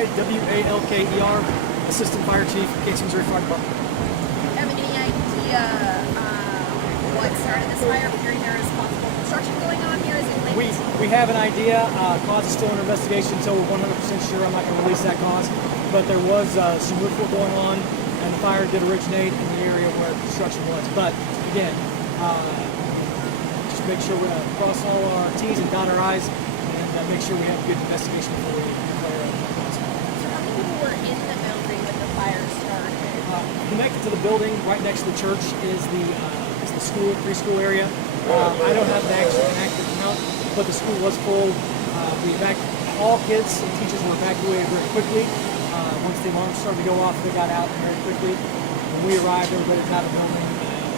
Walker, Assistant Fire Chief, KC Missouri Fire Department. Have any idea what started this fire? We're hearing there is possible construction going on here. Is it linked? We have an idea. Cause is still under investigation, so we're 100% sure. I'm not going to release that cause. But there was some roof work going on, and the fire did originate in the area where construction was. But again, just make sure we cross all our T's and dot our I's, and make sure we have a good investigation before we declare a cause. So how many people were in the building when the fire started? Connected to the building, right next to the church, is the school, preschool area. I don't have the actual accurate count, but the school was full. All kids and teachers were evacuated very quickly. Once the alarms started to go off, they got out very quickly. When we arrived, everybody was out of the building.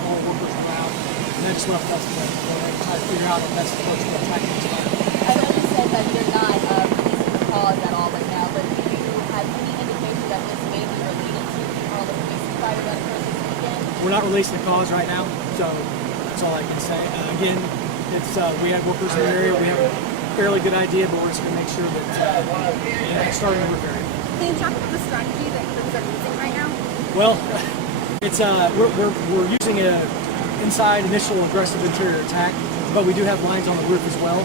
All the workers were out, and that just left us to try to figure out the best approach to attack this fire. I know you said that you're not releasing the cause at all right now, but do you have any indication that this may be related to all the police fire that occurred this weekend? We're not releasing the cause right now, so that's all I can say. Again, it's we had workers in the area. We have a fairly good idea, but we're just going to make sure that it's starting to work area. Can you talk about the strategy that crews are using right now? Well, it's we're using an inside initial aggressive interior attack, but we do have lines on the roof as well.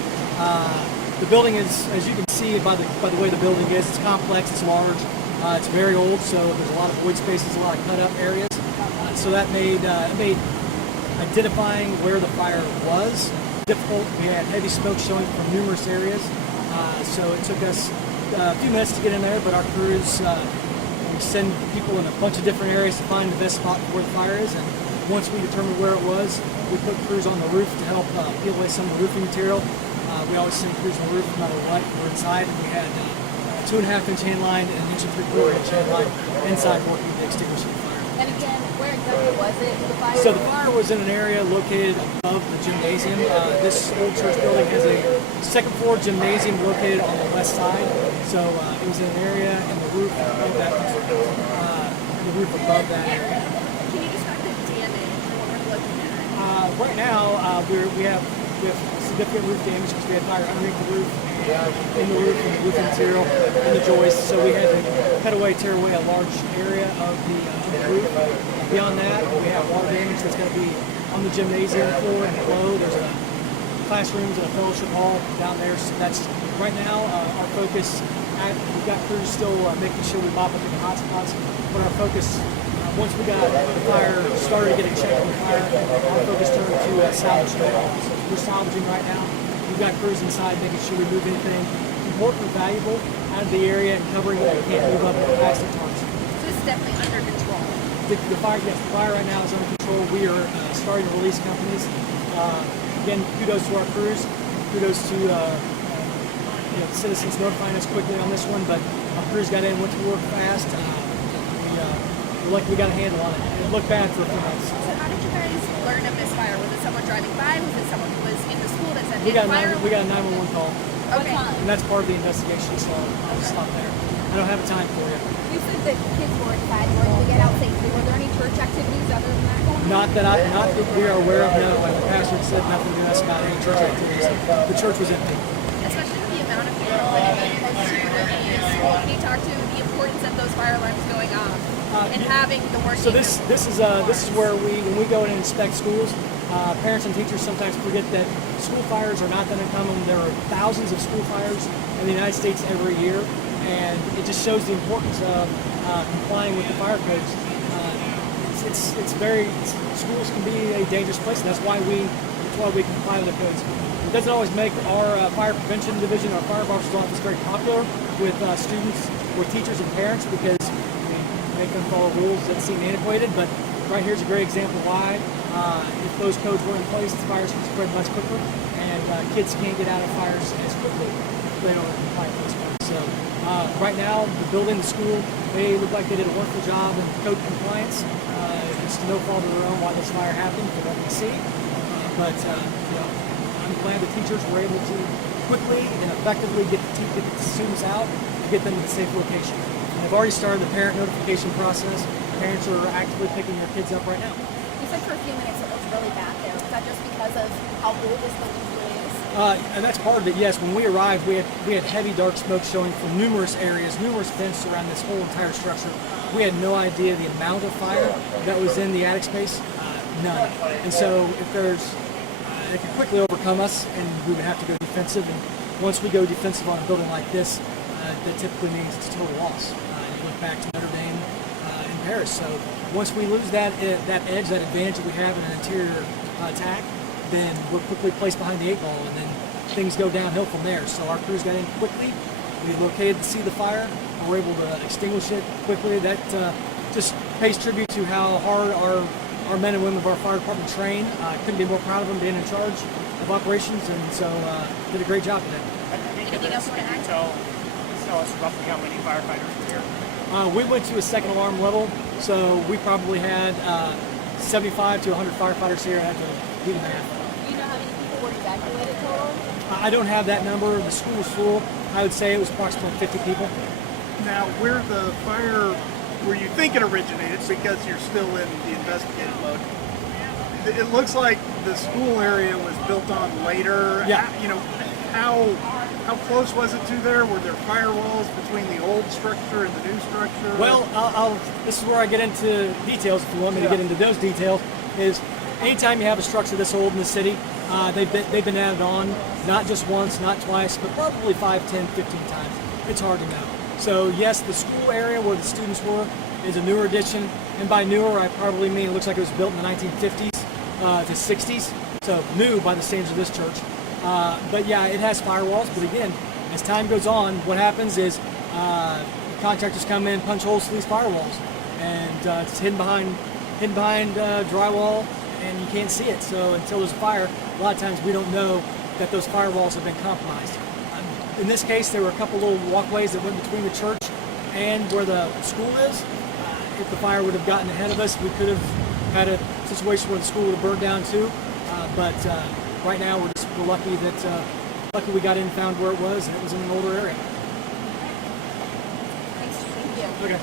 The building is, as you can see by the way the building is, it's complex, it's large, it's very old, so there's a lot of void spaces, a lot of cut up areas. So that made identifying where the fire was difficult. We had heavy smoke showing from numerous areas, so it took us a few minutes to get in there, but our crews, we send people in a bunch of different areas to find the best spot where the fire is, and once we determined where it was, we put crews on the roof to help peel away some of the roofing material. We always send crews on the roof no matter what. We're inside. We had 2.5-inch hand line and 1.75-inch hand line inside working to extinguish the fire. And again, where exactly was it? The fire? So the fire was in an area located above the gymnasium. This old church building has a second-floor gymnasium located on the west side. So it was in an area in the roof above that, area. Can you describe the damage that we're looking at? Right now, we have significant roof damage because we had fire underneath the roof, in the roof, and the roof material, and the joists. So we had to tear away a large area of the roof. Beyond that, we have water damage that's going to be on the gymnasium floor and below. There's classrooms and a fellowship hall down there. So that's right now our focus. We've got crews still making sure we mop up in the hot spots, but our focus. Once we got the fire started getting checked on the fire, our focus turned to salvage now. So we're salvaging right now. We've got crews inside making sure we move anything important or valuable out of the area and covering what we can't move up in plastic tarps. So this is definitely under control. The fire right now is under control. We are starting to release companies. Again, kudos to our crews. Kudos to the citizens notifying us quickly on this one, but our crews got in, went to work fast. We got a handle on it. It looked bad for a few months. So how did you guys learn of this fire? Was it someone driving by? Was it someone who was in the school that said We got fire? We got a 911 call. Okay. And that's part of the investigation, so I'll stop there. I don't have a time for you. You said that kids were inside, were able to get out safely. Were there any church activities other than that going on? Not that we are aware of. No, like the pastor said, nothing to us about any church activities. The church was empty. Especially with the amount of people living close to a school. Can you talk to the importance of those fire alarms going off and having the working? So this is where when we go in and inspect schools, parents and teachers sometimes forget that school fires are not that uncommon. There are thousands of school fires in the United States every year, and it just shows the importance of complying with the fire codes. Schools can be a dangerous place, and that's why we comply with the codes. It doesn't always make our fire prevention division, our fire marshal's office, very popular with students, with teachers and parents, because we make them follow rules that seem antiquated. But right here's a great example why, if those codes were in place, the fires can spread much quicker, and kids can't get out of fires as quickly if they don't comply with those codes. So right now, the building, the school, they look like they did a wonderful job in code compliance. It's no fault of their own why this fire happened, from what we see. But I'm glad the teachers were able to quickly and effectively get the students out and get them to the safe location. And they've already started the parent notification process. Parents are actively picking their kids up right now. You said for a few minutes it looked really bad there. Is that just because of how old this building really is? And that's part of it. Yes, when we arrived, we had heavy dark smoke showing from numerous areas, numerous vents around this whole entire structure. We had no idea the amount of fire that was in the attic space, none. And so if it can quickly overcome us, and we would have to go defensive. And once we go defensive on a building like this, that typically means it's a total loss. You look back to Notre Dame in Paris. So once we lose that edge, that advantage that we have in an interior attack, then we're quickly placed behind the 8 ball, and then things go downhill from there. So our crews got in quickly. We located the scene of the fire, and were able to extinguish it quickly. That just pays tribute to how hard our men and women of our fire department train. Couldn't be more proud of them being in charge of operations, and so did a great job today. Anything else you want to add? Tell us roughly how many firefighters were here. We went to a second alarm level, so we probably had 75 to 100 firefighters here at the heating math. Do you know how many people were evacuated total? I don't have that number. The school was full. I would say it was approximately 50 people. Now, where the fire, where you think it originated, because you're still in the investigative mode, it looks like the school area was built on later. Yeah. You know, how close was it to there? Were there firewalls between the old structure and the new structure? Well, this is where I get into details. If you want me to get into those details, is anytime you have a structure this old in the city, they've been added on, not just once, not twice, but probably 5, 10, 15 times. It's hard to know. So yes, the school area where the students were is a newer addition, and by newer I probably mean it looks like it was built in the 1950s to 60s, so new by the standards of this church. But yeah, it has firewalls, but again, as time goes on, what happens is contractors come in, punch holes through these firewalls, and it's hidden behind drywall, and you can't see it. So until there's a fire, a lot of times we don't know that those firewalls have been compromised. In this case, there were a couple little walkways that went between the church and where the school is. If the fire would have gotten ahead of us, we could have had a situation where the school would have burned down too. But right now, we're lucky that we got in and found where it was, and it was in an older area. Thanks, Chief. Thank you. Okay.